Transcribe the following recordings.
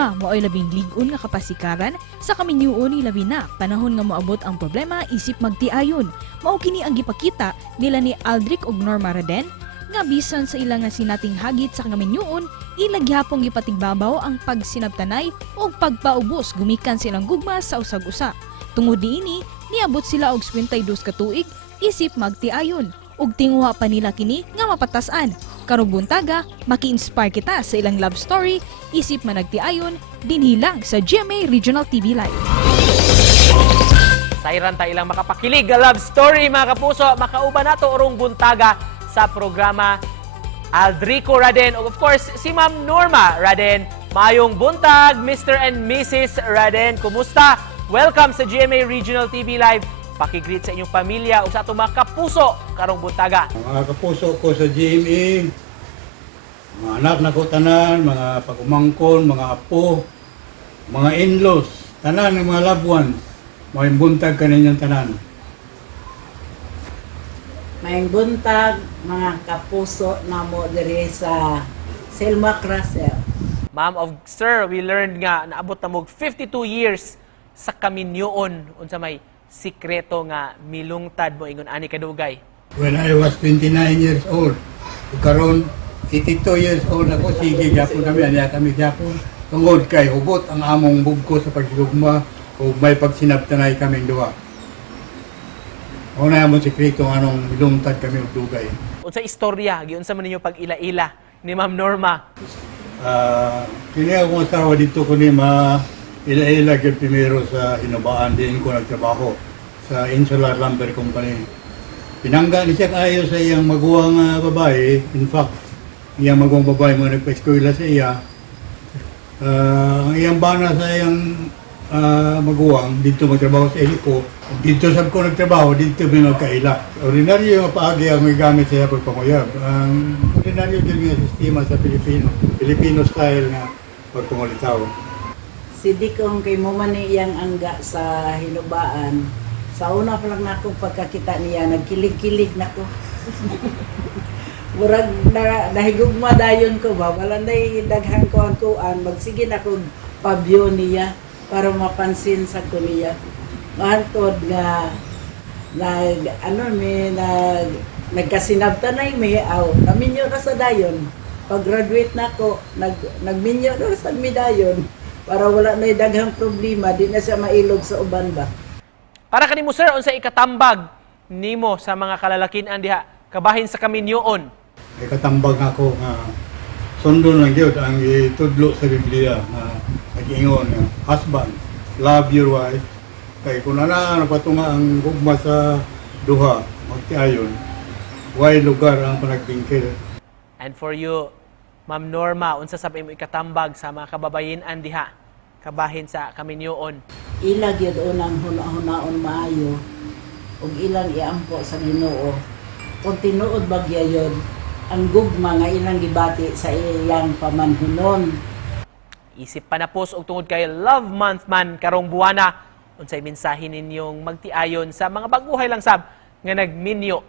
gugma mo ay labing ligon nga kapasikaran sa kaminyuon ni labi na panahon nga moabot ang problema isip magtiayon. Mao kini ang gipakita nila ni Aldrich ug Norma Raden nga bisan sa ilang nga sinating hagit sa kaminyuon, ilagyapong gipatigbabaw ang pagsinabtanay o pagpaubos gumikan silang gugma sa usag-usa. Tungod niini, niabot sila og 22 ka tuig isip magtiayon ug tinguha pa nila kini nga mapatasan. Karong buntaga, maki-inspire kita sa ilang love story isip managtiayon dinhi lang sa GMA Regional TV Live. Sayran ta ilang makapakilig nga love story mga kapuso, makauban nato orong buntaga sa programa Aldrico Raden ug of course si Ma'am Norma Raden. Mayong buntag Mr. and Mrs. Raden, kumusta? Welcome sa GMA Regional TV Live. Pakigreet sa inyong pamilya ug sa atong mga kapuso karong buntaga. Mga kapuso ko sa GMA, mga anak na ko tanan, mga pagumangkon, mga apo, mga in-laws, tanan ng mga loved ones, may buntag kaninyang tanan. May buntag, mga kapuso na mo diri sa Selma Crasel. Ma'am of Sir, we learned nga naabot na mo 52 years sa kaminyoon unsa may sikreto nga milungtad mo ingon ani kadugay. When I was 29 years old, karon 82 years old ako, sige gyapon kami, aniya kami gyapon. Tungod kay hugot ang among bugko sa pagdugma ug may pagsinabtanay kaming duha. Una mo sikreto anong milungtad kami ug dugay. Unsa istorya giunsa man ninyo pag-ila-ila ni Ma'am Norma? Kini akong asawa dito ko ni ila-ila gyud primero sa Hinubaan din ko nagtrabaho sa Insular Lumber Company. Pinangga ni siya kayo sa iyang maguwang babae. In fact, iyang maguwang babae mo nagpa-eskwela sa iya. Ang iyang bana sa iyang maguwang dito magtrabaho sa Elico. Dito sab ko nagtrabaho, dito may magkaila. Ordinaryo yung paagi ang may gamit sa iya pagpanguyab. Ang ordinaryo din nga sistema sa Filipino style nga pagpangulitaw. Si Dikong kay mo man iyang angga sa Hinubaan. Sa una pa lang nako pagkakita niya, nagkilig-kilig nako. Murag nahigugma dayon ko ba, wala na daghang kuan, magsige na kong pabyo niya para mapansin sa ko niya. Mahantod nga nagkasinabtanay may naminyo na sa dayon. Pag-graduate na ko, nagminyo na sa dayon para wala na daghang problema, di na siya mailog sa uban ba. Para kanimo sir, unsa ikatambag nimo sa mga kalalakian diha kabahin sa kaminyoon? Ay katambag ako nga sundo lang gyud ang itudlo sa Biblia nga nag-ingon nga husband, love your wife. Kay kung napatunga ang gugma sa duha, magtiayon, way lugar ang panagbingkil. And for you, Ma'am Norma, unsa sa imo ikatambag sa mga kababayen-an diha kabahin sa kaminyoon? Ilag yun unang hunaon maayo ug ilang iampo sa Ginoo. Kung tinuod bagya yun, ang gugma nga ilang gibati sa iyang pamanhunon. Isip panapos og tungod kay Love Month man karong buwana, unsay mensahe ninyong magtiayon sa mga baguhay lang sab nga nagminyo?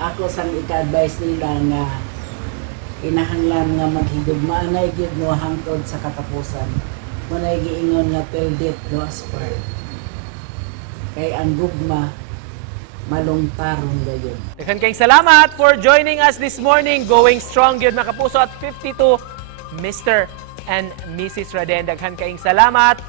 Ako sang ika-advise nila nga kinahanglan nga maghigugma na gyud mo hangtod sa katapusan. Munay giingon nga till death do us part. Kay ang gugma malungtarong gayon. Daghan kayong salamat for joining us this morning. Going strong gyud mga kapuso at 52 Mr. and Mrs. Raden. Daghan kayong salamat.